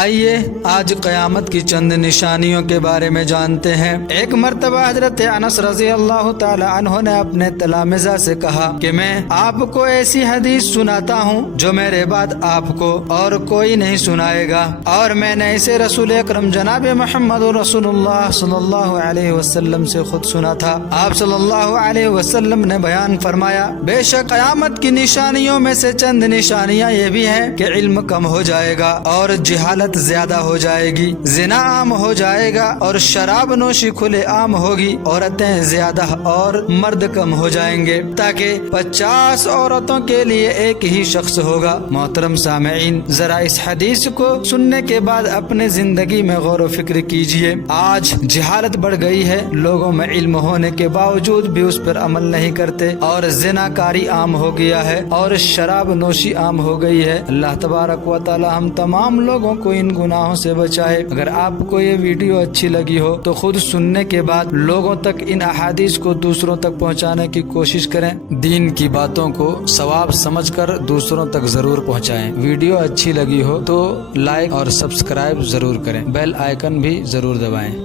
آئیے آج قیامت کی چند نشانیوں کے بارے میں جانتے ہیں۔ ایک مرتبہ حضرت انس رضی اللہ تعالی عنہ نے اپنے تلامذہ سے کہا کہ میں آپ کو ایسی حدیث سناتا ہوں جو میرے بعد آپ کو اور کوئی نہیں سنائے گا، اور میں نے اسے رسول اکرم جناب محمد رسول اللہ صلی اللہ علیہ وسلم سے خود سنا تھا۔ آپ صلی اللہ علیہ وسلم نے بیان فرمایا، بے شک قیامت کی نشانیوں میں سے چند نشانیاں یہ بھی ہیں کہ علم کم ہو جائے گا اور جہالت زیادہ ہو جائے گی، زنا عام ہو جائے گا اور شراب نوشی کھلے عام ہوگی، عورتیں زیادہ اور مرد کم ہو جائیں گے تاکہ 50 عورتوں کے لیے ایک ہی شخص ہوگا۔ محترم سامعین، ذرا اس حدیث کو سننے کے بعد اپنے زندگی میں غور و فکر کیجئے۔ آج جہالت بڑھ گئی ہے، لوگوں میں علم ہونے کے باوجود بھی اس پر عمل نہیں کرتے، اور زنا کاری عام ہو گیا ہے اور شراب نوشی عام ہو گئی ہے۔ اللہ تبارک و تعالی ہم تمام لوگوں کو ان گناہوں سے بچائے۔ اگر آپ کو یہ ویڈیو اچھی لگی ہو تو خود سننے کے بعد لوگوں تک ان احادیث کو دوسروں تک پہنچانے کی کوشش کریں۔ دین کی باتوں کو ثواب سمجھ کر دوسروں تک ضرور پہنچائیں۔ ویڈیو اچھی لگی ہو تو لائک اور سبسکرائب ضرور کریں، بیل آئیکن بھی ضرور دبائیں۔